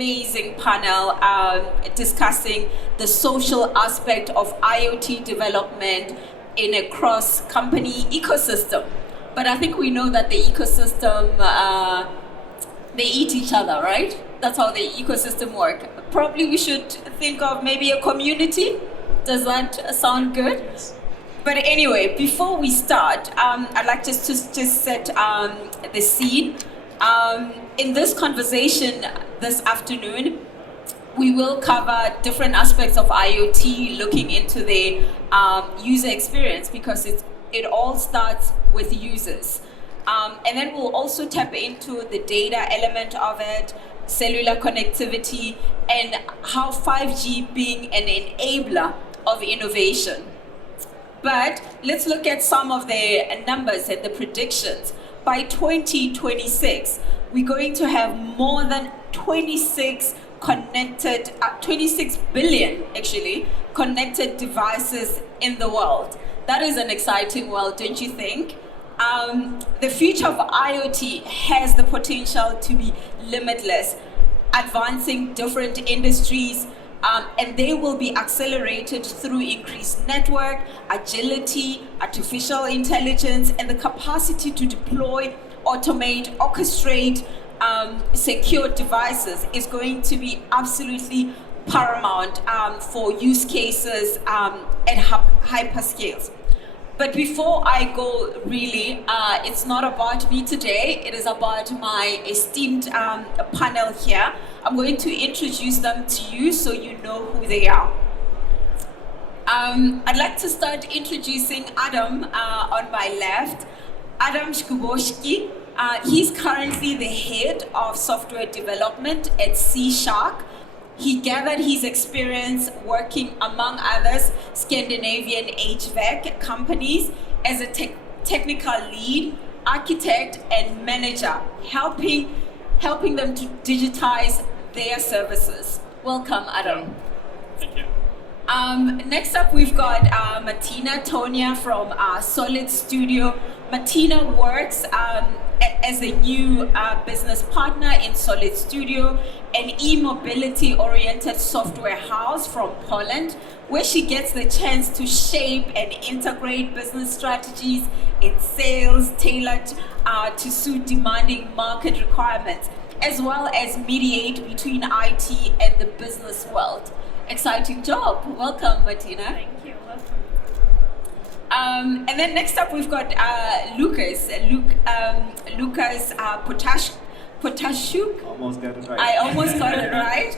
amazing panel discussing the social aspect of IoT development in a cross-company ecosystem. But I think we know that the ecosystem, they eat each other, right? That's how the ecosystem works. Probably we should think of maybe a community. Does that sound good? But anyway, before we start, I'd like just to set the scene. In this conversation this afternoon, we will cover different aspects of IoT, looking into the user experience, because it all starts with users. And then we'll also tap into the data element of it, cellular connectivity, and how 5G being an enabler of innovation. But let's look at some of the numbers and the predictions. By 2026, we're going to have more than 26 billion actually connected devices in the world. That is an exciting world, don't you think? The future of IoT has the potential to be limitless, advancing different industries, and they will be accelerated through increased network, agility, artificial intelligence, and the capacity to deploy, automate, orchestrate secure devices is going to be absolutely paramount for use cases at hyperscales. But before I go, really, it's not about me today. It is about my esteemed panel here. I'm going to introduce them to you so you know who they are. I'd like to start introducing Adam on my left. Adam Shkuboshki. He's currently the head of software development at CSHARK. He gathered his experience working, among others, Scandinavian HVAC companies as a technical lead, architect, and manager, helping them to digitize their services. Welcome, Adam. Thank you. Next up, we've got Martina Tonia from Solidstudio. Martina works as a new business partner in Solidstudio, an e-mobility oriented software house from Poland, where she gets the chance to shape and integrate business strategies in sales tailored to suit demanding market requirements, as well as mediate between IT and the business world. Exciting job. Welcome, Martina. Thank you. Welcome. And then next up, we've got Lucas. Lucas Potashuk. Almost got it right. I almost got it right.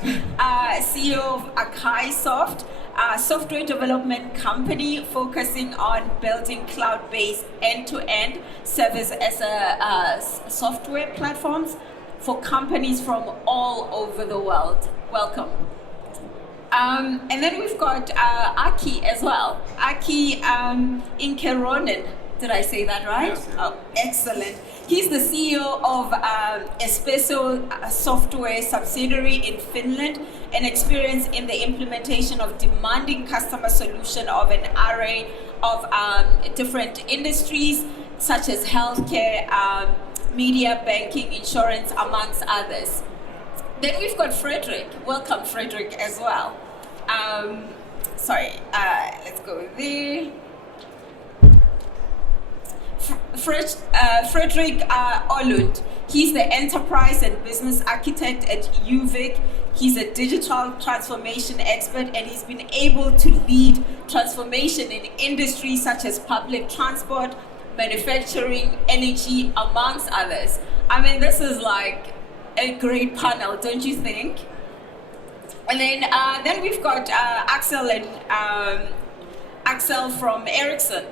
CEO of Acaisoft, a software development company focusing on building cloud-based end-to-end service as a software platforms for companies from all over the world. Welcome. And then we've got Aki as well. Aki Inkeronen. Did I say that right? Yes. Oh, excellent. He's the CEO of Espeo software subsidiary in Finland, and experience in the implementation of demanding customer solution of an array of different industries, such as healthcare, media, banking, insurance, amongst others. Then we've got Frederick. Welcome, Frederick, as well. Let's go there. Frederick Olund. He's the enterprise and business architect at Euvic. He's a digital transformation expert, and he's been able to lead transformation in industries such as public transport, manufacturing, energy, amongst others. I mean, this is like a great panel, don't you think? And then we've got Axel and Axel from Ericsson.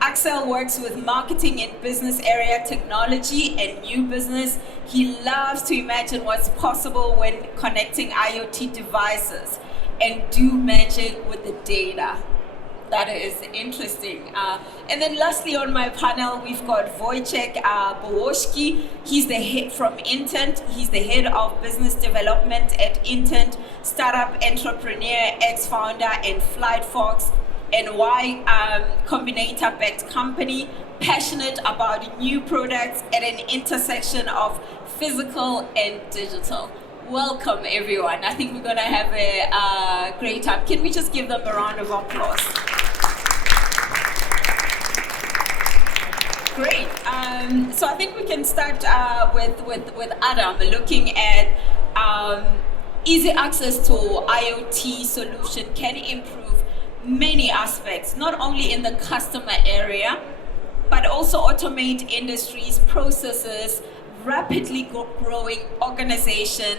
Axel works with marketing and business area technology and new business. He loves to imagine what's possible when connecting IoT devices and do magic with the data. That is interesting. And then lastly on my panel, we've got Wojciech Bowoszki. He's the head from Intent. He's the head of business development at Intent, startup entrepreneur, ex-founder, and FlightFox and Y Combinator-backed company, passionate about new products at an intersection of physical and digital. welcome everyone. I think we're going to have a great time. Can we just give them a round of applause? Great. So I think we can start with Adam, looking at easy access to IoT solution can improve many aspects, not only in the customer area, but also automate industries, processes, rapidly growing organization.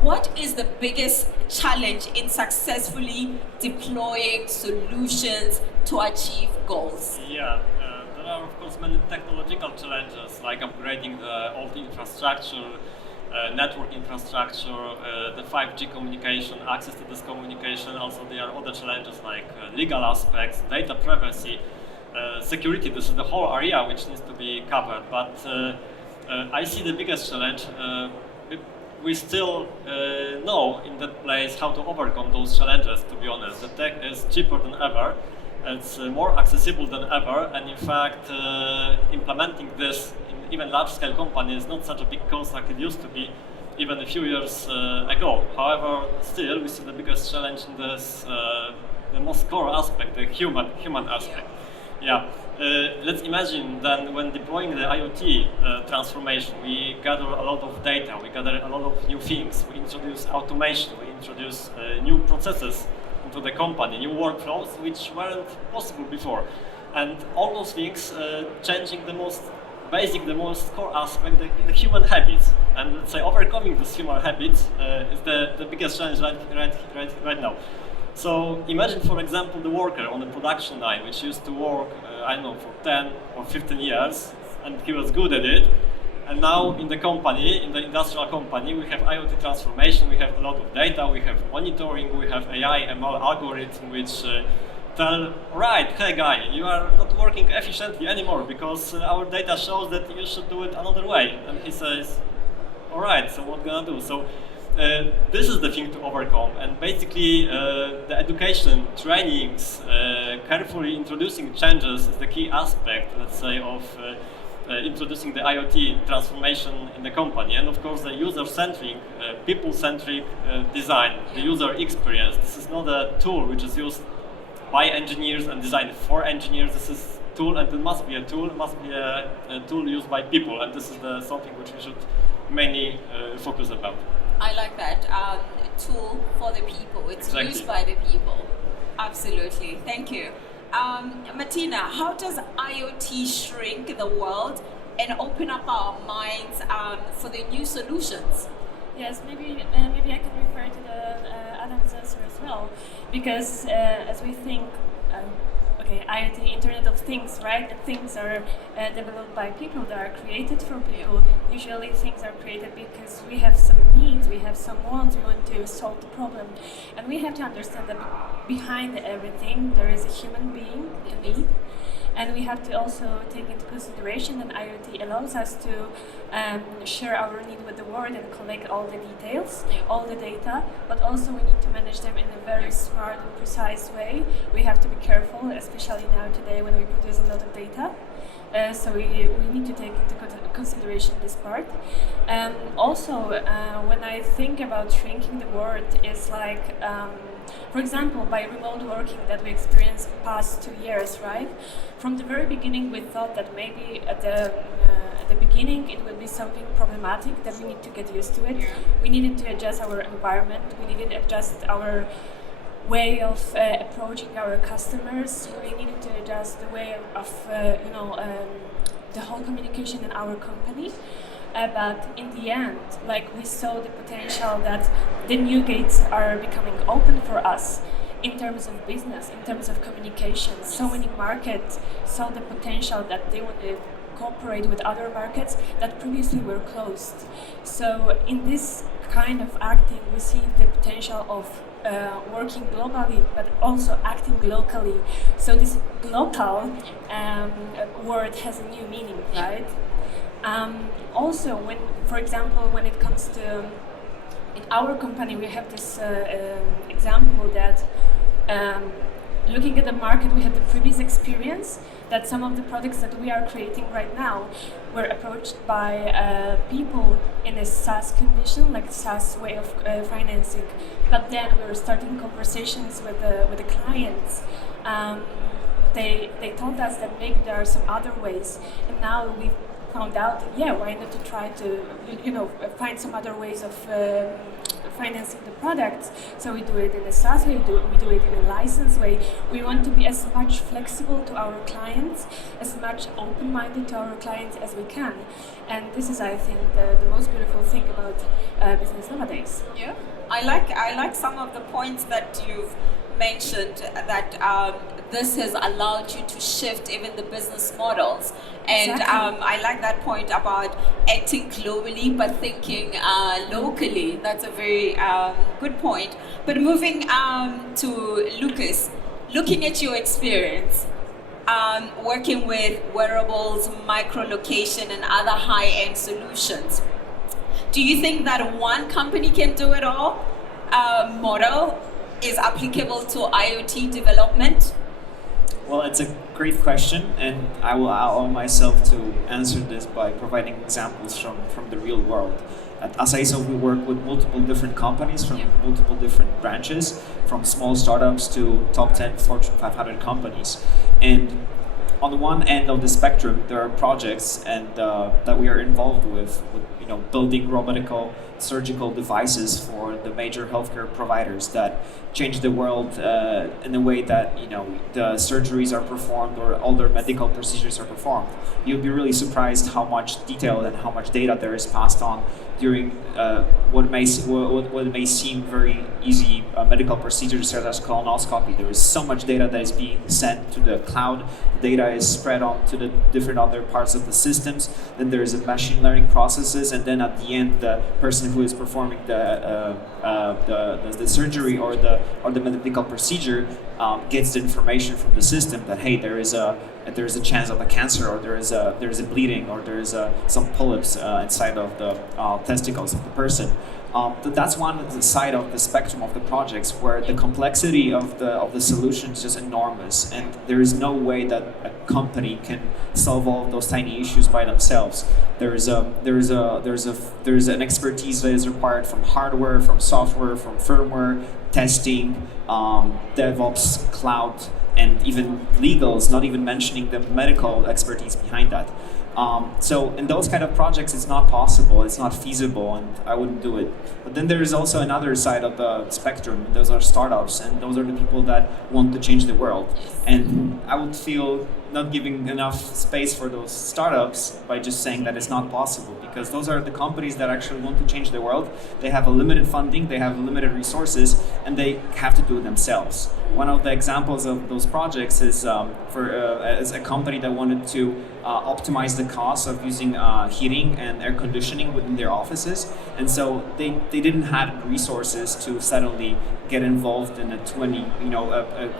What is the biggest challenge in successfully deploying solutions to achieve goals? Yeah, there are of course many technological challenges, like upgrading all the infrastructure, network infrastructure, the 5G communication, access to this communication. Also there are other challenges like legal aspects, data privacy, security. This is the whole area which needs to be covered. But I see the biggest challenge. We still know in that place how to overcome those challenges, to be honest. The tech is cheaper than ever. It's more accessible than ever, and in fact, implementing this in even large-scale companies is not such a big cost like it used to be even a few years ago. However, still, we see the biggest challenge in this, the most core aspect, the human aspect. Yeah. Let's imagine then when deploying the IoT transformation, we gather a lot of data, we gather a lot of new things, we introduce automation, we introduce new processes into the company, new workflows which weren't possible before. And all those things changing the most basic, the most core aspect, the human habits. And let's say overcoming these human habits is the biggest challenge right now. So imagine, for example, the worker on the production line, which used to work, I don't know, for 10 or 15 years, and he was good at it. And now in the company, in the industrial company, we have IoT transformation, we have a lot of data, we have monitoring, we have AI, ML algorithm, which tell, right, hey guy, you are not working efficiently anymore because our data shows that you should do it another way. And he says, all right, so what gonna do? So this is the thing to overcome, and basically the education, trainings, carefully introducing changes is the key aspect, let's say, of introducing the IoT transformation in the company. And of course the user-centric, people-centric design, the user experience. This is not a tool which is used by engineers and designed for engineers. This is a tool, and it must be a tool, it must be a tool used by people, and this is something which we should mainly focus about. I like that, tool for the people. It's exactly. Used by the people. Absolutely. Thank you. Martina, how does IoT shrink the world and open up our minds for the new solutions? Yes, maybe I can refer to the Adam's answer as well, because as we think, IoT, Internet of Things, right? The things are developed by people, that are created for people. Usually things are created because we have some needs, we have some wants, we want to solve the problem. And we have to understand that behind everything there is a human being in need. And we have to also take into consideration that IoT allows us to share our need with the world and collect all the details, all the data, but also we need to manage them in a very smart and precise way. We have to be careful, especially now today when we produce a lot of data. So we need to take into consideration this part. Also, when I think about shrinking the world, it's like, for example, by remote working that we experienced past 2 years, right? From the very beginning, we thought that maybe at the beginning it would be something problematic, that we need to get used to it. Yeah. We needed to adjust our environment. We needed to adjust our way of approaching our customers. We needed to adjust the way of the whole communication in our company. But in the end, like, we saw the potential that the new gates are becoming open for us in terms of business, in terms of communication. So many markets saw the potential that they want to cooperate with other markets that previously were closed. So in this kind of acting, we see the potential of working globally, but also acting locally. So this global word has a new meaning, right? Also, when, for example, when it comes to in our company, we have this example that looking at the market, we had the previous experience that some of the products that we are creating right now were approached by people in a SaaS condition, like SaaS way of financing. But then we were starting conversations with the clients. They told us that maybe there are some other ways, and now we found out, why not to try to, find some other ways of financing the products. So we do it in a SaaS way, we do it in a license way. We want to be as much flexible to our clients, as much open-minded to our clients as we can. And this is, I think, the most beautiful thing about business nowadays. Yeah, I like some of the points that you've mentioned, that this has allowed you to shift even the business models. And Exactly. I like that point about acting globally but thinking locally. That's a very good point. But moving to Lucas, looking at your experience, working with wearables, micro-location and other high-end solutions, do you think that one company can do it all model is applicable to IoT development? Well, it's a great question, and I will allow myself to answer this by providing examples from the real world. At Acaisoft, we work with multiple different companies from multiple different branches, from small startups to top 10 Fortune 500 companies. And on the one end of the spectrum, there are projects and that we are involved with building robotical surgical devices for the major healthcare providers that change the world in a way that the surgeries are performed or all their medical procedures are performed. You'll be really surprised how much detail and how much data there is passed on during what may seem very easy medical procedures such as colonoscopy. There is so much data that is being sent to the cloud. The data is spread on to the different other parts of the systems. Then there is a machine learning processes, and then at the end, the person who is performing the surgery or the medical procedure gets the information from the system that hey, there is a chance of a cancer, or there is a bleeding, or there is some polyps inside of the testicles of the person. That's one side of the spectrum of the projects where the complexity of the solution is just enormous, and there is no way that a company can solve all of those tiny issues by themselves. There's an expertise that is required from hardware, from software, from firmware, testing, DevOps, cloud, and even legals, not even mentioning the medical expertise behind that. So in those kind of projects, it's not possible, it's not feasible, and I wouldn't do it. But then there is also another side of the spectrum. Those are startups, and those are the people that want to change the world. And I would feel not giving enough space for those startups by just saying that it's not possible, because those are the companies that actually want to change the world. They have a limited funding, they have limited resources, and they have to do it themselves. One of the examples of those projects is as a company that wanted to optimize the cost of using heating and air conditioning within their offices, and so they didn't have resources to suddenly get involved in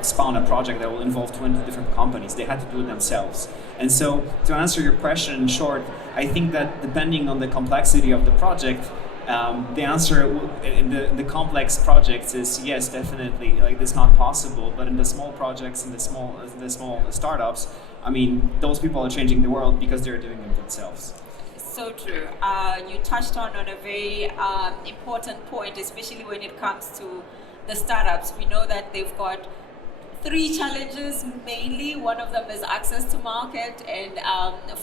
spawn a project that will involve 20 different companies. They had to do it themselves. And so to answer your question in short, I think that depending on the complexity of the project, the answer in the complex projects is yes, definitely. Like, it's not possible. But in the small projects, in the small startups, I mean, those people are changing the world because they're doing it themselves. So true. You touched on a very important point, especially when it comes to the startups. We know that they've got 3 challenges mainly. One of them is access to market and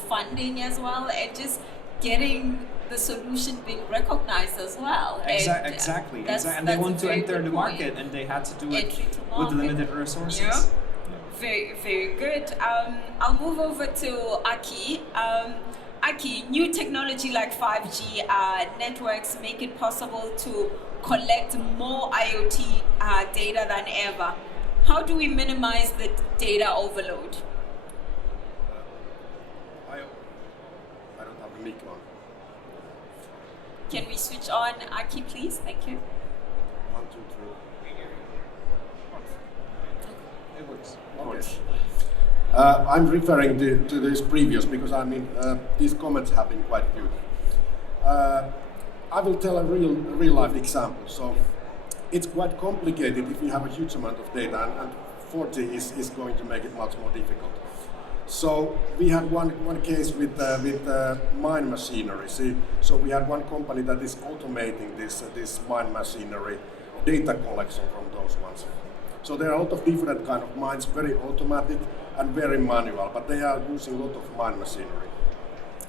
funding as well, and just getting the solution being recognized as well. Exactly. And they want to enter the market, and they had to do it with limited resources. Yeah. Very, very good. I'll move over to Aki. Aki, new technology like 5G networks make it possible to collect more IoT data than ever. How do we minimize the data overload? I don't have a mic on. Can we switch on Aki, please? Thank you. 1, 2, 3. It works. Okay. I'm referring to this previous because I mean these comments have been quite good. I will tell a real life example. So it's quite complicated if you have a huge amount of data, and 4G is going to make it much more difficult. So we had one case with mine machinery. So we had one company that is automating this mine machinery data collection from those ones. So there are a lot of different kind of mines, very automatic and very manual, but they are using a lot of mine machinery.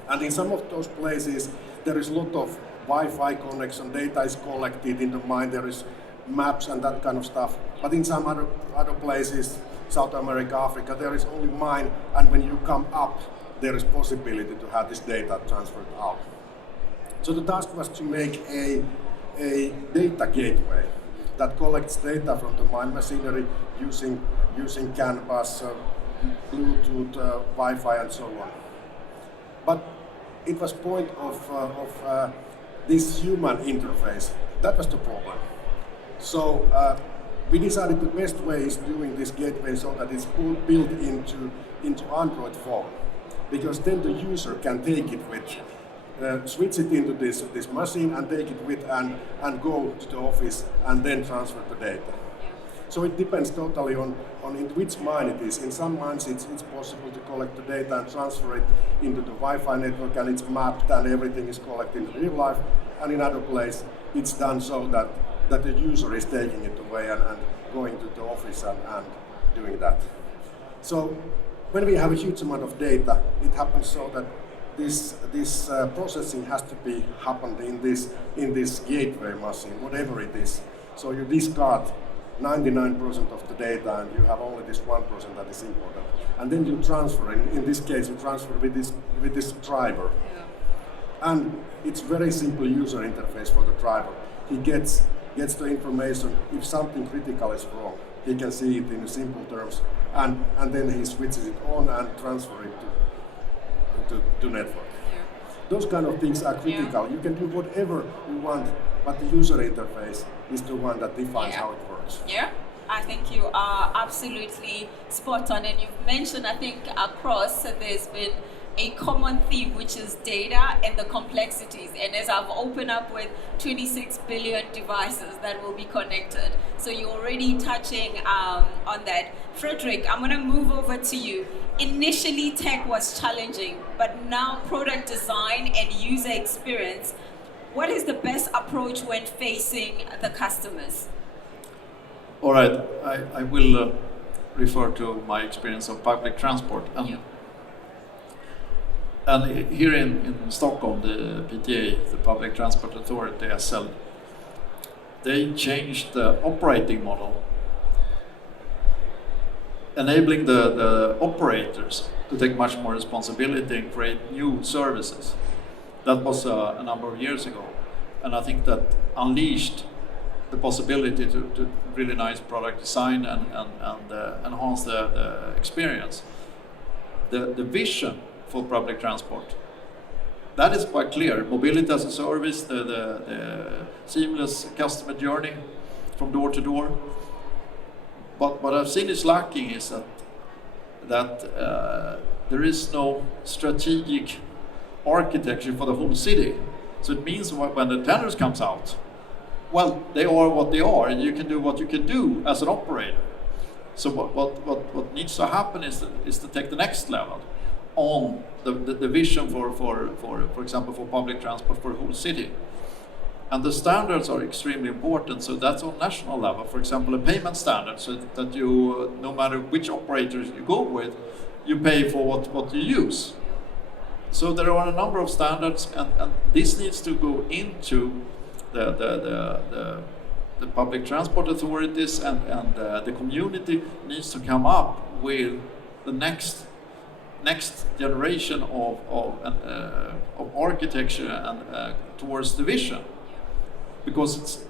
And in some of those places, there is a lot of Wi-Fi connection, data is collected in the mine, there is maps and that kind of stuff. But in some other places, South America, Africa, there is only mine, and when you come up, there is possibility to have this data transferred out. So the task was to make a data gateway that collects data from the mine machinery using CAN bus, Bluetooth, Wi-Fi, and so on. But it was point of this human interface. That was the problem. So we decided the best way is doing this gateway so that it's built into Android phone, because then the user can take it with, switch it into this machine and take it with and go to the office and then transfer the data. So it depends totally on in which mine it is. In some mines it's possible to collect the data and transfer it into the Wi-Fi network, and it's mapped and everything is collected in real life. And in other place it's done so that the user is taking it away and going to the office and doing that. So when we have a huge amount of data, it happens so that this processing has to be happened in this gateway machine, whatever it is. So you discard 99% of the data and you have only this 1% that is important. And then you transfer, in this case you transfer with this driver. And it's very simple user interface for the driver. He gets the information. If something critical is wrong, he can see it in simple terms, and then he switches it on and transfer it to network. Those kind of things are critical. You can do whatever you want, but the user interface is the one that defines how it works. Yeah, I think you are absolutely spot on, and you've mentioned, I think across there's been a common theme, which is data and the complexities. And as I've opened up with 26 billion devices that will be connected, so you're already touching on that. Frederick, I'm going to move over to you. Initially, tech was challenging, but now product design and user experience. What is the best approach when facing the customers? All right, I will refer to my experience of public transport. And here in Stockholm, the PTA, the Public Transport Authority, SL, they changed the operating model, enabling the operators to take much more responsibility and create new services. That was a number of years ago. And I think that unleashed the possibility to really nice product design and enhance the experience. The vision for public transport, that is quite clear. Mobility as a service, the seamless customer journey from door to door. But what I've seen is lacking is that there is no strategic architecture for the whole city. So it means when the tenders comes out, well, they are what they are, and you can do what you can do as an operator. So what needs to happen is to take the next level on the vision for example, for public transport for the whole city. And the standards are extremely important, so that's on national level. For example, a payment standard, so that you, no matter which operators you go with, you pay for what you use. So there are a number of standards, and this needs to go into the public transport authorities, and the community needs to come up with the next generation of architecture and towards the vision, because it's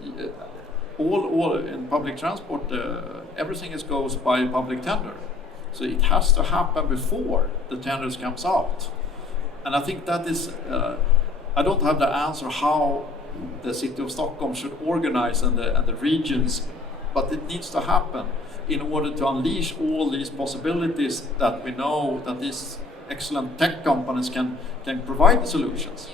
all in public transport. Everything goes by public tender, so it has to happen before the tenders comes out. And I think that is, I don't have the answer how the city of Stockholm should organize and the regions, but it needs to happen in order to unleash all these possibilities that we know that these excellent tech companies can provide the solutions.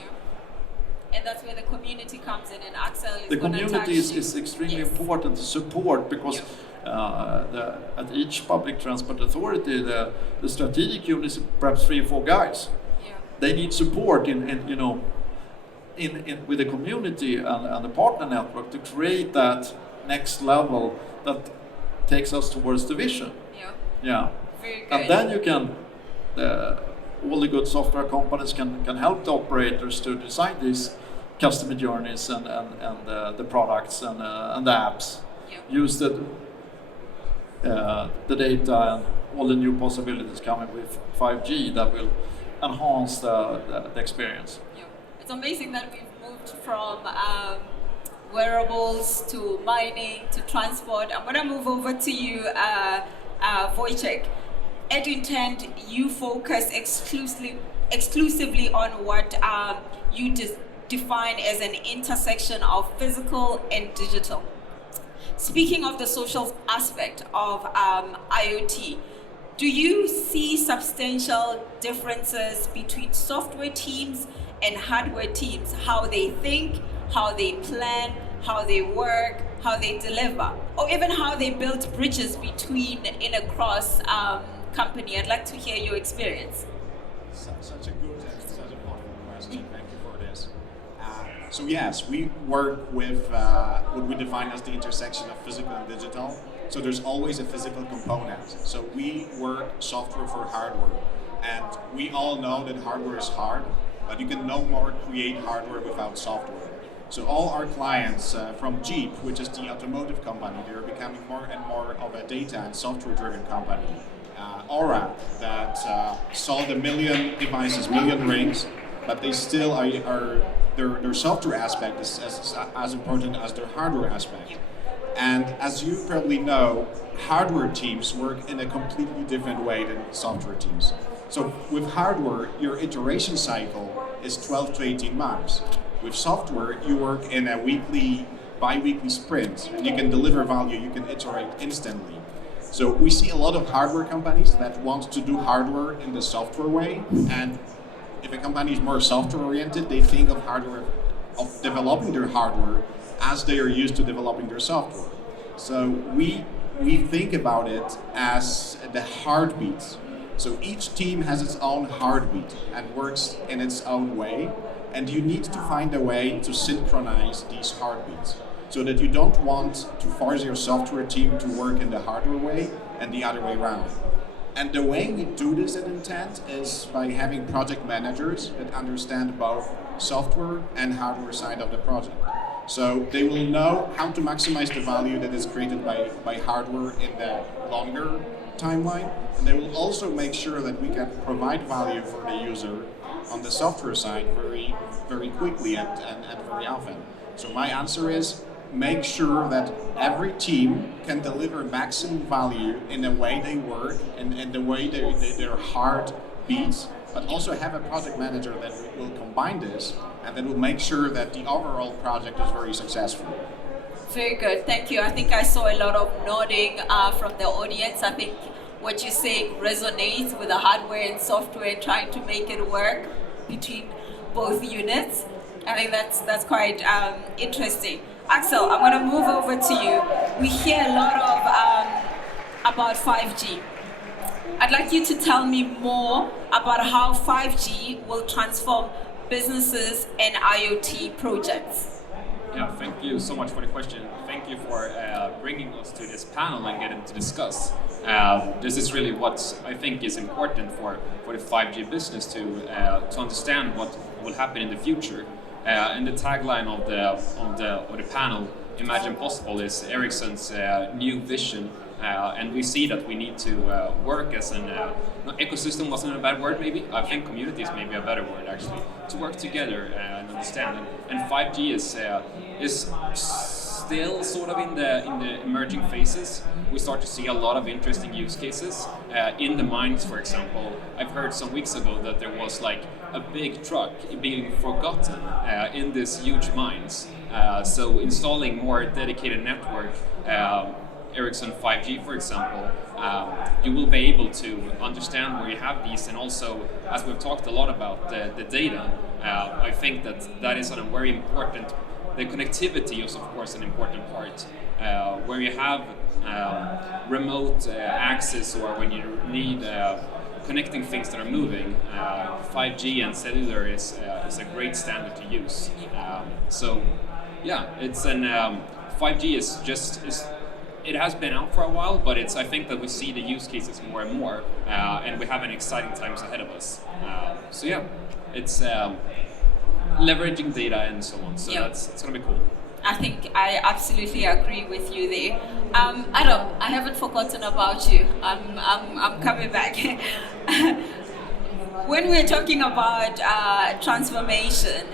And that's where the community comes in, and Axel is The going to touch. community is extremely important to support, because at each public transport authority, the strategic unit is perhaps 3 or 4 guys. Yeah. They need support in with the community and the partner network to create that next level that takes us towards the vision. Yeah. Yeah. Very good. And then you can, all the good software companies can help the operators to design these customer journeys and the products and the apps. Yeah. Use the data and all the new possibilities coming with 5G that will enhance the experience. Yeah. It's amazing that we've moved from wearables to mining to transport. I'm going to move over to you, Wojciech. At Intent, you focus exclusively on what you define as an intersection of physical and digital. Speaking of the social aspect of IoT, do you see substantial differences between software teams and hardware teams? How they think, how they plan, how they work, how they deliver, or even how they build bridges between in a cross company? I'd like to hear your experience. Such a good and such a thoughtful question. Thank you for this. So yes, we work with what we define as the intersection of physical and digital. So there's always a physical component. So we work software for hardware. And we all know that hardware is hard, but you can no more create hardware without software. So all our clients from Jeep, which is the automotive company, they're becoming more and more of a data and software-driven company. Aura, that sold 1 million devices, million rings, but they still are their software aspect is as important as their hardware aspect. And as you probably know, hardware teams work in a completely different way than software teams. So with hardware, your iteration cycle is 12 to 18 months. With software, you work in a weekly, bi-weekly sprint, and you can deliver value, you can iterate instantly. So we see a lot of hardware companies that want to do hardware in the software way, and if a company is more software oriented, they think of hardware, of developing their hardware as they are used to developing their software. So we think about it as the heartbeat. So each team has its own heartbeat and works in its own way, and you need to find a way to synchronize these heartbeats, so that you don't want to force your software team to work in the hardware way and the other way around. And the way we do this at Intent is by having project managers that understand both software and hardware side of the project. So they will know how to maximize the value that is created by hardware in the longer timeline, and they will also make sure that we can provide value for the user on the software side very, very quickly and very often. So my answer is, make sure that every team can deliver maximum value in the way they work and the way their heart beats, but also have a project manager that will combine this and that will make sure that the overall project is very successful. Very good, thank you. I think I saw a lot of nodding from the audience. I think what you're saying resonates with the hardware and software, trying to make it work between both units. I think that's quite interesting. Axel, I'm going to move over to you. We hear a lot of about 5G. I'd like you to tell me more about how 5G will transform businesses and IoT projects. Yeah, thank you so much for the question. Thank you for bringing us to this panel and getting to discuss. This is really what I think is important for the 5G business to understand what will happen in the future. And the tagline of the panel, Imagine Possible, is Ericsson's new vision. And we see that we need to work as an ecosystem wasn't a bad word maybe. I think community is maybe a better word actually. To work together and understand. And 5G is still sort of in the emerging phases. We start to see a lot of interesting use cases in the mines, for example. I've heard some weeks ago that there was like a big truck being forgotten in these huge mines. So installing more dedicated network Ericsson 5G, for example, you will be able to understand where you have these, and also, as we've talked a lot about the data, I think that is a very important. The connectivity is, of course, an important part. Where you have remote access, or when you need connecting things that are moving, 5G and cellular is a great standard to use. So, yeah, it's an 5G is it has been out for a while, but I think that we see the use cases more and more, and we have an exciting times ahead of us. So yeah, it's leveraging data and so on. So it's gonna be cool. I think I absolutely agree with you there. Adam, I haven't forgotten about you. I'm coming back. When we're talking about transformation,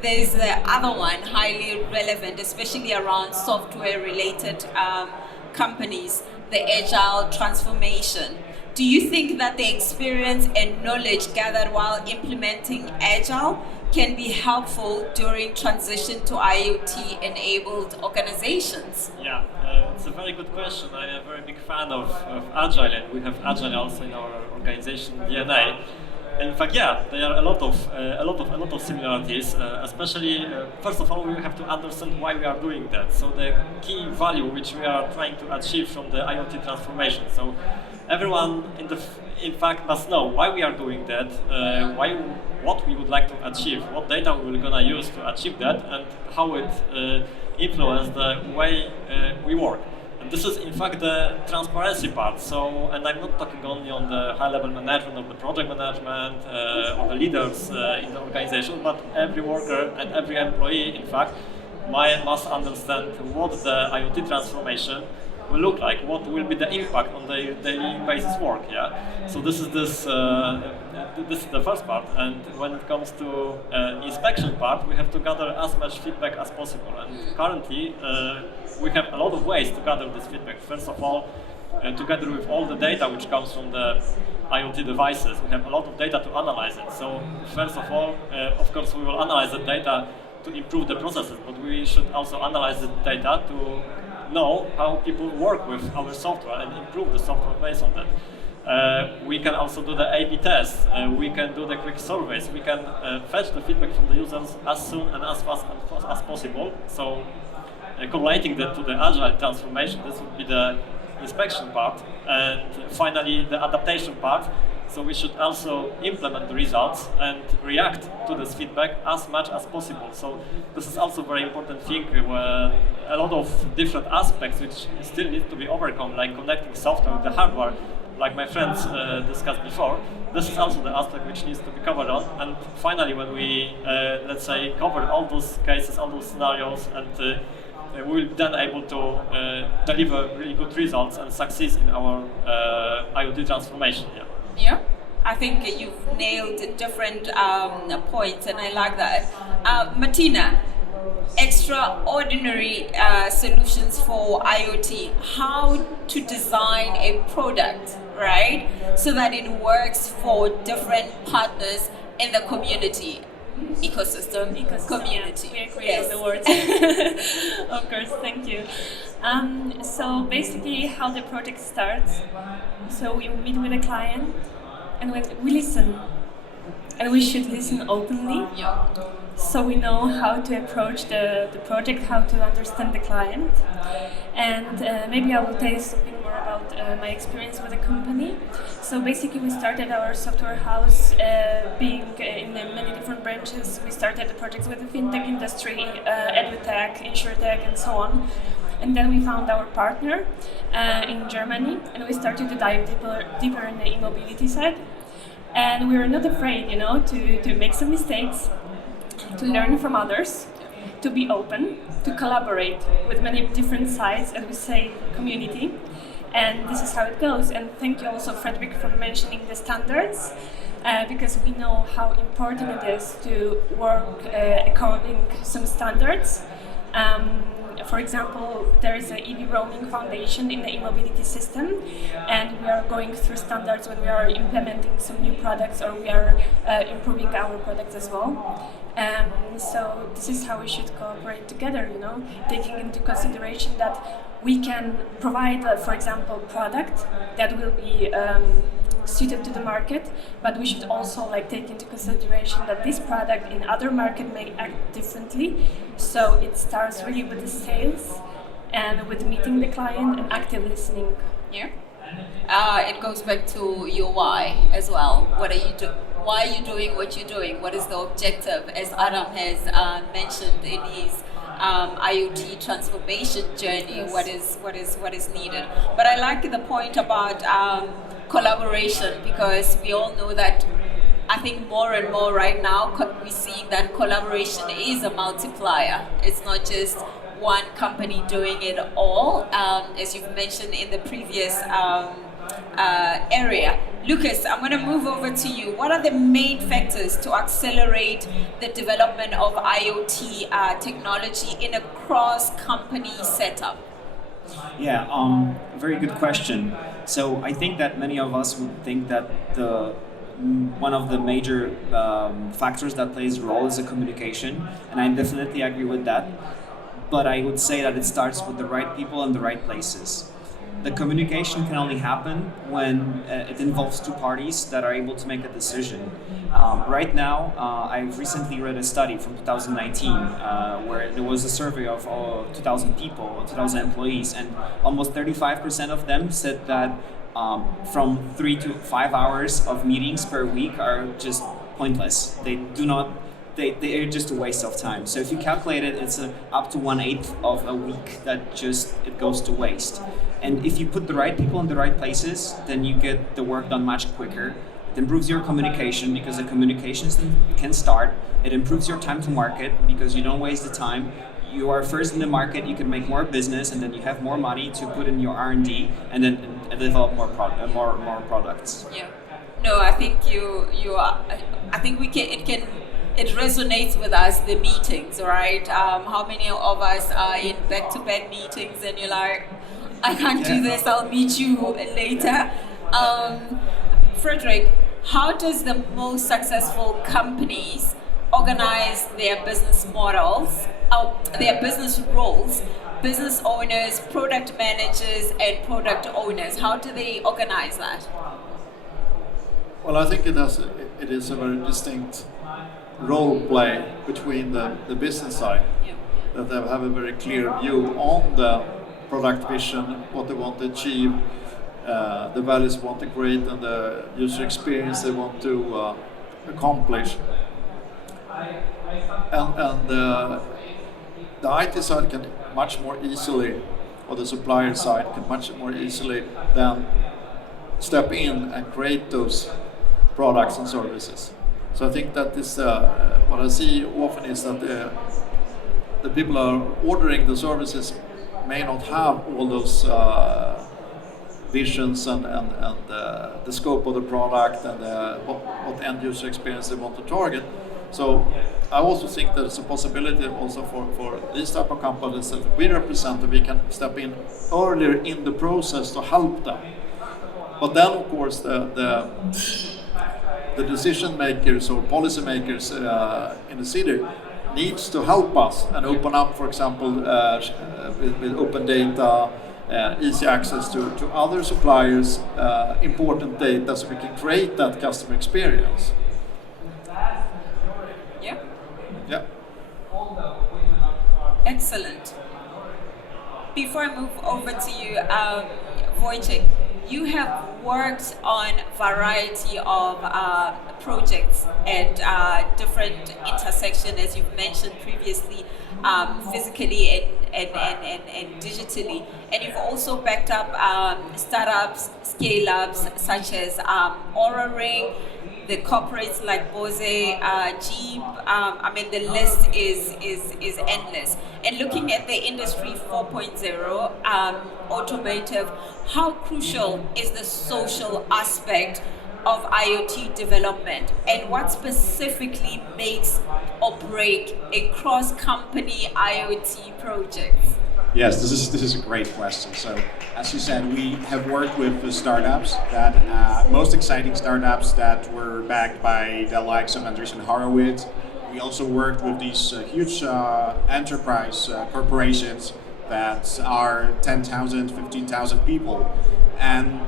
there's the other one highly relevant, especially around software-related companies, the agile transformation. Do you think that the experience and knowledge gathered while implementing agile can be helpful during transition to IoT-enabled organizations? Yeah, it's a very good question. I'm a very big fan of Agile, and we have Agile also in our organization DNA. In fact, yeah, there are a lot of similarities. Especially, first of all, we have to understand why we are doing that. So the key value which we are trying to achieve from the IoT transformation. So everyone in fact must know why we are doing that, what we would like to achieve, what data we're gonna use to achieve that, and how it influences the way we work. And this is in fact the transparency part. So, and I'm not talking only on the high-level management of the project management, or the leaders in the organization, but every worker and every employee, in fact, must understand what the IoT transformation will look like, what will be the impact on the daily basis work. Yeah. So this is the first part, and when it comes to inspection part, we have to gather as much feedback as possible. And currently, we have a lot of ways to gather this feedback. First of all, together with all the data which comes from the IoT devices, we have a lot of data to analyze it. So first of all, of course, we will analyze the data to improve the processes, but we should also analyze the data to know how people work with our software and improve the software based on that. We can also do the A/B tests. We can do the quick surveys. We can fetch the feedback from the users as soon and as fast as possible. So, correlating that to the agile transformation, this would be the inspection part, and finally the adaptation part. So we should also implement the results and react to this feedback as much as possible. So this is also a very important thing, where a lot of different aspects which still need to be overcome, like connecting software with the hardware, like my friends discussed before. This is also the aspect which needs to be covered on. And finally, when we, let's say, cover all those cases, all those scenarios, and we will then able to deliver really good results and succeed in our IoT transformation. Yeah. Yeah, I think you've nailed different points, and I like that. Martina, extraordinary solutions for IoT. How to design a product, right, so that it works for different partners in the community. Ecosystem, community. We agree on the words. Of course, thank you. So basically, how the project starts. So we meet with a client, and we listen, and we should listen openly. Yeah. So we know how to approach the project, how to understand the client. And maybe I will tell you something more about my experience with the company. So basically we started our software house being in many different branches. We started the projects with the fintech industry, edutech, insurtech, and so on. And then we found our partner in Germany, and we started to dive deeper in the e-mobility side. And we were not afraid, to make some mistakes, to learn from others, to be open, to collaborate with many different sides, and we say community. And this is how it goes. And thank you also, Fredrik, for mentioning the standards, because we know how important it is to work according to some standards. for example, there is an EV roaming foundation in the e-mobility system, and we are going through standards when we are implementing some new products, or we are improving our products as well. So this is how we should cooperate together, you know, taking into consideration that we can provide, for example, product that will be suited to the market, but we should also take into consideration that this product in other market may act differently. So it starts really with the sales and with meeting the client and active listening. Yeah. It goes back to your why as well. What are you doing? Why are you doing what you're doing? What is the objective? As Adam has mentioned in his IoT transformation journey, what is needed. But I like the point about collaboration, because we all know that I think more and more right now we're seeing that collaboration is a multiplier. It's not just one company doing it all, as you've mentioned in the previous area. Lucas, I'm going to move over to you. What are the main factors to accelerate the development of IoT technology in a cross-company setup? Yeah, very good question. So I think that many of us would think that one of the major factors that plays a role is the communication, and I definitely agree with that. But I would say that it starts with the right people in the right places. The communication can only happen when it involves two parties that are able to make a decision. Right now, I've recently read a study from 2019 where there was a survey of 2,000 people, 2,000 employees, and almost 35% of them said that from 3 to 5 hours of meetings per week are just pointless. They are just a waste of time. So if you calculate it, it's up to 1/8 of a week that it goes to waste. And if you put the right people in the right places, then you get the work done much quicker. It improves your communication because the communications can start. It improves your time to market because you don't waste the time. You are first in the market, you can make more business, and then you have more money to put in your R&D and then develop more products. Yeah. No, I think you are. I think it resonates with us, the meetings, right? How many of us are in back-to-back meetings and you're like, I can't do this, I'll meet you later. Frederick, how does the most successful companies organize their business models, their business roles, business owners, product managers, and product owners? How do they organize that? Well, I think it is a very distinct role play between the business side, that they have a very clear view on the product vision, what they want to achieve, the values they want to create, and the user experience they want to accomplish. And the IT side can much more easily, or the supplier side can much more easily then step in and create those products and services. So I think that is what I see often is that the people are ordering the services may not have all those visions and the scope of the product and what end user experience they want to target. So I also think that it's a possibility also for these type of companies that we represent, that we can step in earlier in the process to help them. But then of course the decision makers or policy makers in the city needs to help us and open up, for example, with open data, easy access to other suppliers, important data, so we can create that customer experience. Yeah. Yeah. Excellent. Before I move over to you, Wojciech, you have worked on variety of projects and different intersections, as you've mentioned previously, physically and digitally. And you've also backed up startups, scale-ups such as Aura Ring, the corporates like Bose, Jeep. I mean, the list is endless. And looking at the industry 4.0, automotive, how crucial is the social aspect of IoT development, and what specifically makes or break a cross-company IoT project? Yes, this is a great question. So, as you said, we have worked with startups that most exciting startups that were backed by the likes of Andreessen Horowitz. We also worked with these huge enterprise corporations that are 10,000, 15,000 people. And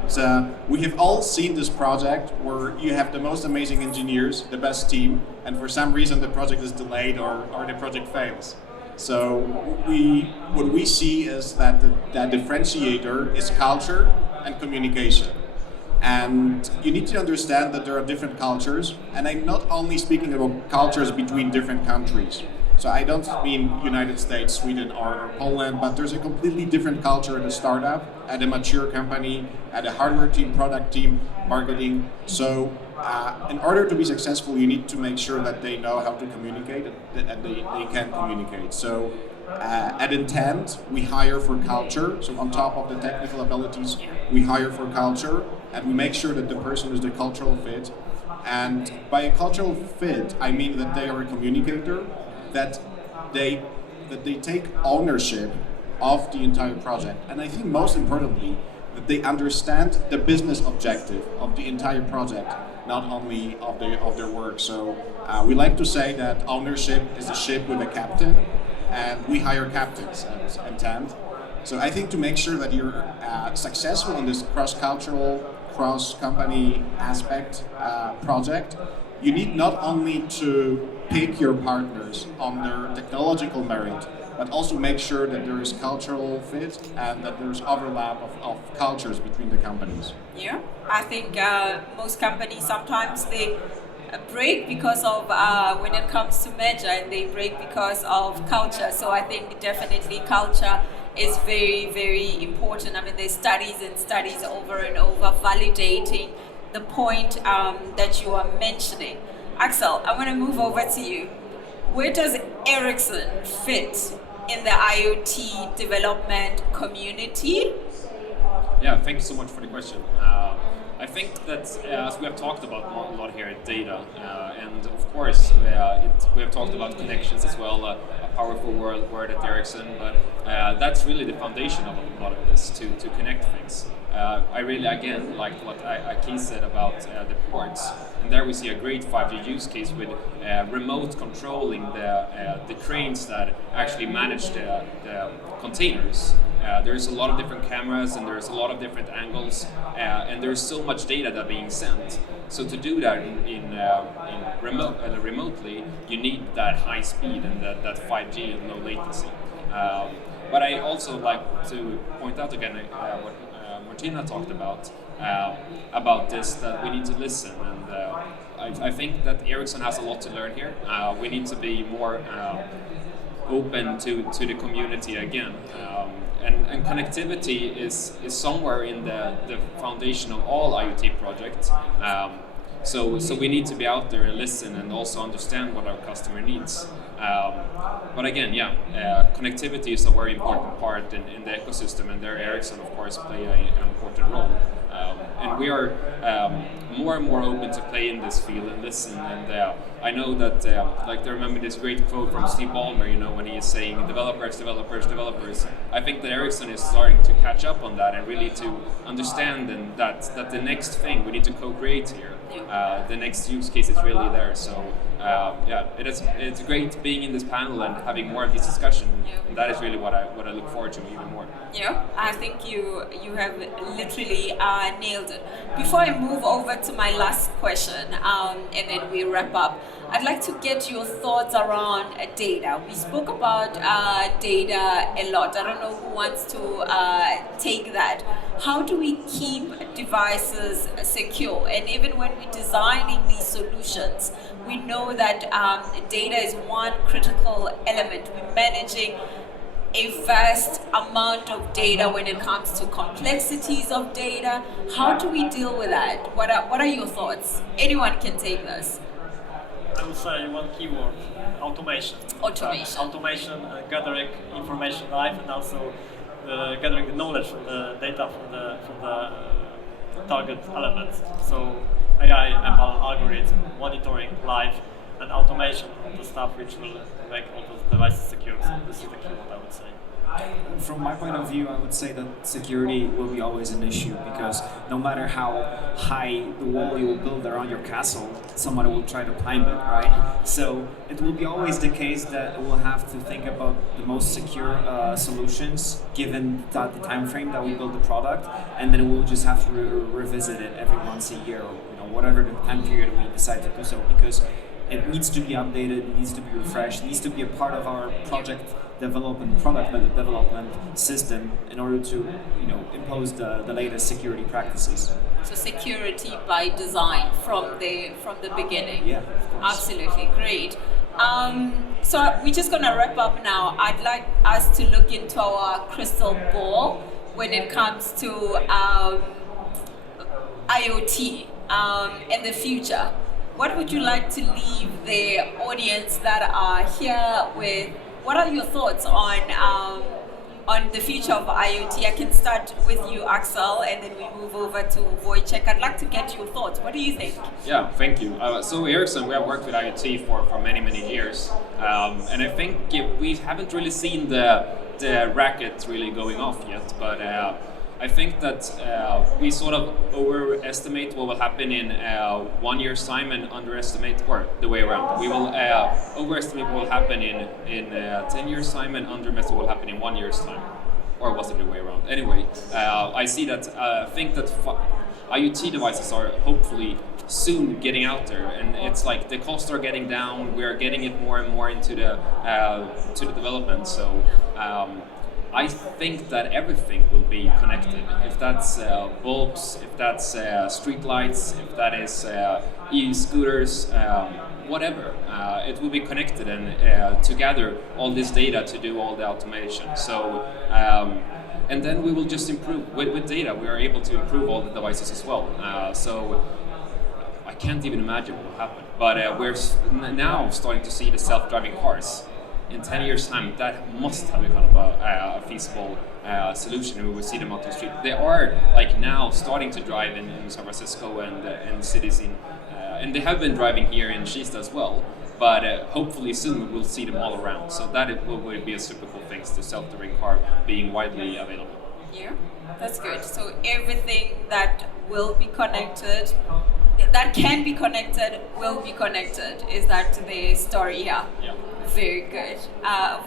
we have all seen this project where you have the most amazing engineers, the best team, and for some reason the project is delayed or the project fails. So what we see is that the differentiator is culture and communication. And you need to understand that there are different cultures, and I'm not only speaking about cultures between different countries. So I don't mean United States, Sweden, or Poland, but there's a completely different culture at a startup, at a mature company, at a hardware team, product team, marketing. So in order to be successful, you need to make sure that they know how to communicate and they can communicate. So at Intent, we hire for culture. So on top of the technical abilities, we hire for culture, and we make sure that the person is the cultural fit. And by a cultural fit, I mean that they are a communicator, that they take ownership of the entire project, and I think most importantly that they understand the business objective of the entire project, not only of their work. So we like to say that ownership is a ship with a captain, and we hire captains at Intent. So I think to make sure that you're successful in this cross-cultural, cross-company aspect project, you need not only to pick your partners on their technological merit, but also make sure that there is cultural fit and that there's overlap of cultures between the companies. Yeah, I think most companies sometimes they break because of when it comes to merger, and they break because of culture. So I think definitely culture is very, very important. I mean, there's studies and studies over and over validating the point that you are mentioning. Axel, I want to move over to you. Where does Ericsson fit in the IoT development community? Yeah, thank you so much for the question. I think that as we have talked about a lot here, data, and of course we have talked about connections as well, a powerful word at Ericsson, but that's really the foundation of a lot of this, to connect things. I really, again, liked what Aki said about the ports, and there we see a great 5G use case with remote controlling the cranes that actually manage the containers. There's a lot of different cameras and there's a lot of different angles, and there's so much data that being sent. So to do that remotely, you need that high speed and that 5G and low latency. But I also like to point out again what Martina talked about this, that we need to listen, and I think that Ericsson has a lot to learn here. We need to be more open to the community again. And connectivity is somewhere in the foundation of all IoT projects. So we need to be out there and listen and also understand what our customer needs. But again, connectivity is a very important part in the ecosystem, and there Ericsson, of course, play an important role. And we are more and more open to play in this field and listen. And I know that, I remember this great quote from Steve Ballmer, when he is saying developers, developers, developers. I think that Ericsson is starting to catch up on that and really to understand that the next thing we need to co-create here. The next use case is really there. So it's great being in this panel and having more of this discussion. And that is really what I look forward to even more. Yeah, I think you have literally nailed it. Before I move over to my last question, and then we wrap up, I'd like to get your thoughts around data. We spoke about data a lot. I don't know who wants to take that. How do we keep devices secure? And even when we're designing these solutions, we know that data is one critical element. We're managing a vast amount of data when it comes to complexities of data. How do we deal with that? What are your thoughts? Anyone can take this. I would say one keyword: automation. Automation, gathering information live, and also gathering the knowledge from the data from the target elements. So AI, ML, algorithm, monitoring live, and automation of the stuff which will make all those devices secure. So this is the keyword I would say. From my point of view, I would say that security will be always an issue because no matter how high the wall you will build around your castle, somebody will try to climb it, right? So it will be always the case that we'll have to think about the most secure solutions given that the time frame that we build the product, and then we'll just have to revisit it every once a year, or whatever the time period we decide to do so, because it needs to be updated, it needs to be refreshed, it needs to be a part of our product development system in order to impose the latest security practices. So security by design from the beginning. Yeah, of course. Absolutely, great. So we're just gonna wrap up now. I'd like us to look into our crystal ball when it comes to IoT in the future. What would you like to leave the audience that are here with? What are your thoughts on the future of IoT? I can start with you, Axel, and then we move over to Wojciech. I'd like to get your thoughts. What do you think? Yeah, thank you. So Ericsson, we have worked with IoT for many, many years. And I think we haven't really seen the racket really going off yet, but I think that we sort of overestimate what will happen in 1 year's time and underestimate, or the way around. We will overestimate what will happen in 10 years' time and underestimate what will happen in 1 year's time. Or was it the way around? Anyway, I see that, think that IoT devices are hopefully soon getting out there, and it's like the costs are getting down, we're getting it more and more into the development. So I think that everything will be connected. If that's bulbs, if that's street lights, if that is e-scooters, whatever, it will be connected and to gather all this data to do all the automation. So, and then we will just improve. With data, we are able to improve all the devices as well. So I can't even imagine what will happen. But we're now starting to see the self-driving cars. In 10 years' time, that must have become a feasible solution, and we will see them out the street. They are now starting to drive in San Francisco and cities and they have been driving here in Kista as well. But hopefully soon we will see them all around. So that will be a super cool thing, the self-driving car being widely available. Yeah, that's good. So everything that will be connected, that can be connected, will be connected. Is that the story here? Yeah. Very good.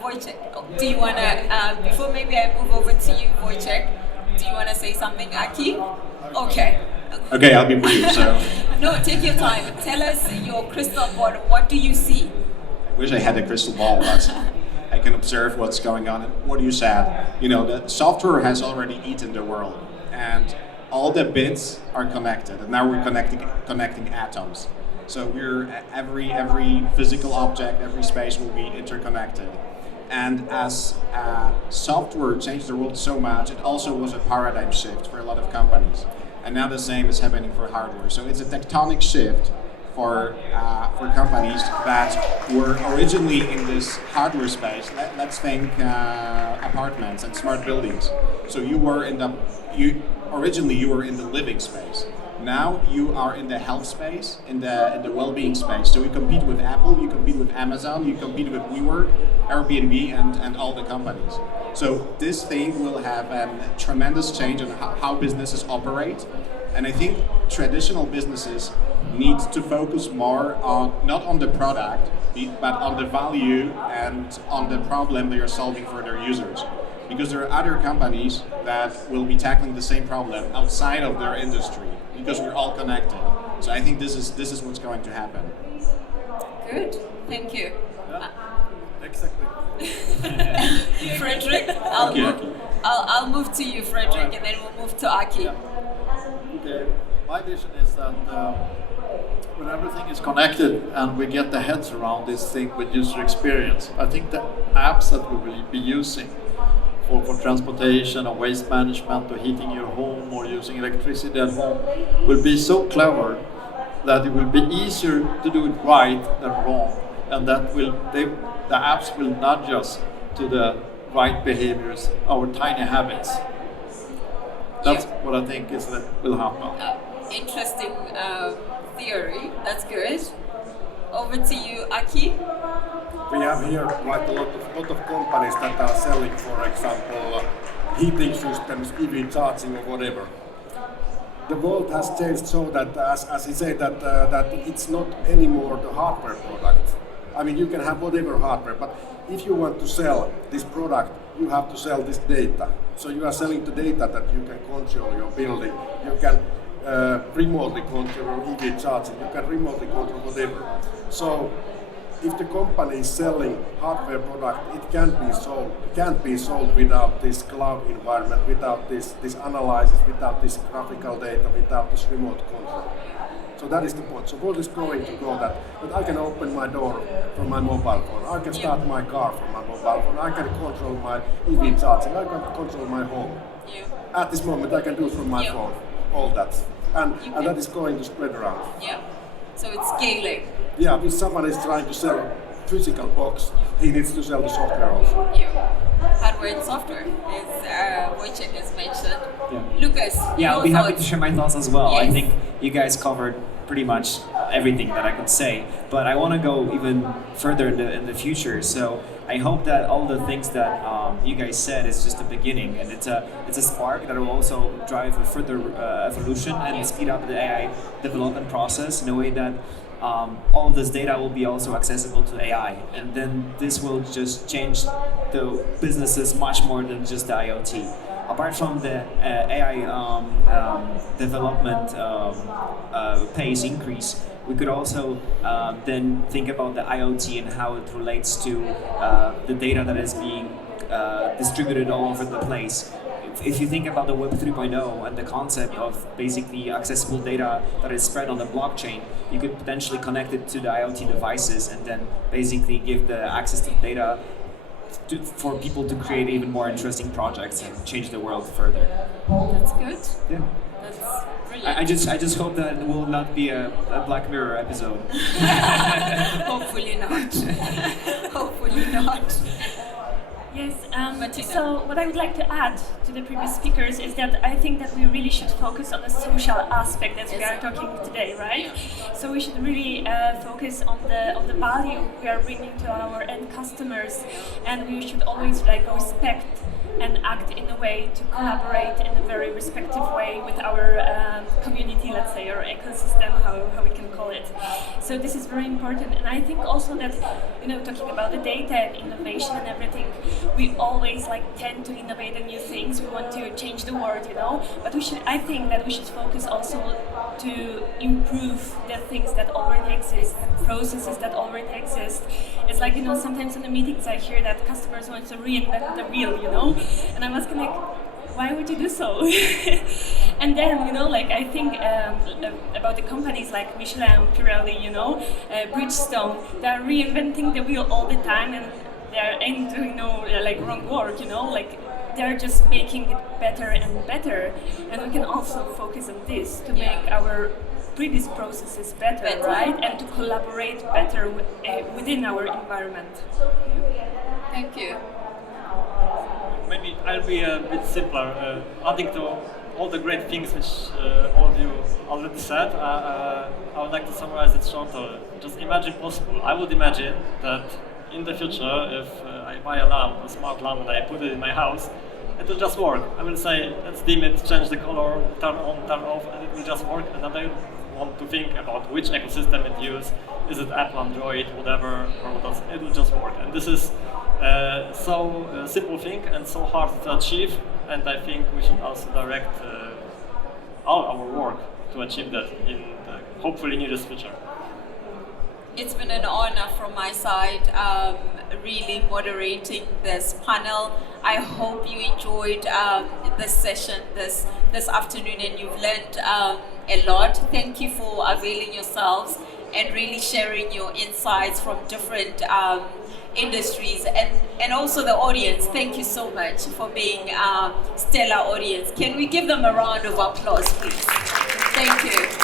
Wojciech, do you want to, before maybe I move over to you, Wojciech, do you want to say something, Aki? Okay. Okay, I'll be brief. So No, take your time. Tell us your crystal ball. What do you see? I wish I had a crystal ball, but I can observe what's going on. And what you said, the software has already eaten the world, and all the bits are connected, and now we're connecting atoms. So every physical object, every space will be interconnected. And as software changed the world so much, it also was a paradigm shift for a lot of companies. And now the same is happening for hardware. So it's a tectonic shift for companies that were originally in this hardware space. Let's think apartments and smart buildings. So originally you were in the living space. Now you are in the health space, in the well-being space. So you compete with Apple, you compete with Amazon, you compete with WeWork, Airbnb, and all the companies. So this thing will have a tremendous change in how businesses operate. And I think traditional businesses need to focus more not on the product, but on the value and on the problem they are solving for their users. Because there are other companies that will be tackling the same problem outside of their industry, because we're all connected. So I think this is what's going to happen. Good, thank you. Exactly. Frederick, I'll move to you, Frederick, and then we'll move to Aki. Okay. My vision is that when everything is connected and we get the heads around this thing with user experience, I think the apps that we will be using for transportation or waste management or heating your home or using electricity at home will be so clever that it will be easier to do it right than wrong, and that the apps will nudge us to the right behaviors, our tiny habits. That's what I think will happen. Interesting theory. That's good. Over to you, Aki. We have here quite a lot of companies that are selling, for example, heating systems, EV charging, or whatever. The world has changed so that, as he said, that it's not anymore the hardware product. I mean, you can have whatever hardware, but if you want to sell this product, you have to sell this data. So you are selling the data that you can control your building. You can remotely control your EV charging. You can remotely control whatever. So if the company is selling hardware product, it can't be sold without this cloud environment, without this analysis, without this graphical data, without this remote control. So that is the point. So world is going to go that I can open my door from my mobile phone, I can start my car from my mobile phone, I can control my EV charging, I can control my home. At this moment I can do from my phone, all that. And that is going to spread around. Yeah. So it's scaling. Yeah, if someone is trying to sell a physical box, he needs to sell the software also. Yeah. Hardware and software is Wojciech has mentioned. Yeah. Lucas, Yeah, I'll be happy thoughts? to share my thoughts as well. I Yes. think you guys covered pretty much everything that I could say, but I want to go even further in the future. So I hope that all the things that you guys said is just the beginning, and it's a spark that will also drive a further evolution and speed up the AI development process in a way that all this data will be also accessible to AI, and then this will just change the businesses much more than just the IoT. Apart from the AI development pace increase, we could also then think about the IoT and how it relates to the data that is being distributed all over the place. If you think about the Web 3.0 and the concept of basically accessible data that is spread on the blockchain, you could potentially connect it to the IoT devices and then basically give the access to data for people to create even more interesting projects and change the world further. That's good. Yeah. That's brilliant. I just hope that it will not be a Black Mirror episode. Hopefully not. Hopefully not. Yes, Martina. so what I would like to add to the previous speakers is that I think that we really should focus on the social aspect as we are talking today, right? So we should really focus on the value we are bringing to our end customers, and we should always respect and act in a way to collaborate in a very respectful way with our community, let's say, or ecosystem, how we can call it. So this is very important, and I think also that, talking about the data and innovation and everything, we always tend to innovate on new things. We want to change the world, but I think that we should focus also to improve the things that already exist, processes that already exist. It's sometimes in the meetings I hear that customers want to reinvent the wheel, and I'm asking why would you do so? And then, I think about the companies like Michelin, Pirelli, Bridgestone, they're reinventing the wheel all the time, and they're doing wrong work, they're just making it better and better. And we can also focus on this to make our previous processes better, right? And to collaborate better within our environment. Thank you. Maybe I'll be a bit simpler. Adding to all the great things which all of you already said, I would like to summarize it shorter. Just imagine possible. I would imagine that in the future, if I buy a smart lamp, and I put it in my house, it will just work. I will say, let's dim it, change the color, turn on, turn off, and it will just work. And then I want to think about which ecosystem it uses. Is it Apple, Android, whatever, or what else? It will just work. And this is so simple thing and so hard to achieve. And I think we should also direct all our work to achieve that in the hopefully nearest future. It's been an honor from my side, really moderating this panel. I hope you enjoyed this session this afternoon, and you've learned a lot. Thank you for availing yourselves and really sharing your insights from different industries, and also the audience. Thank you so much for being a stellar audience. Can we give them a round of applause, please? Thank you.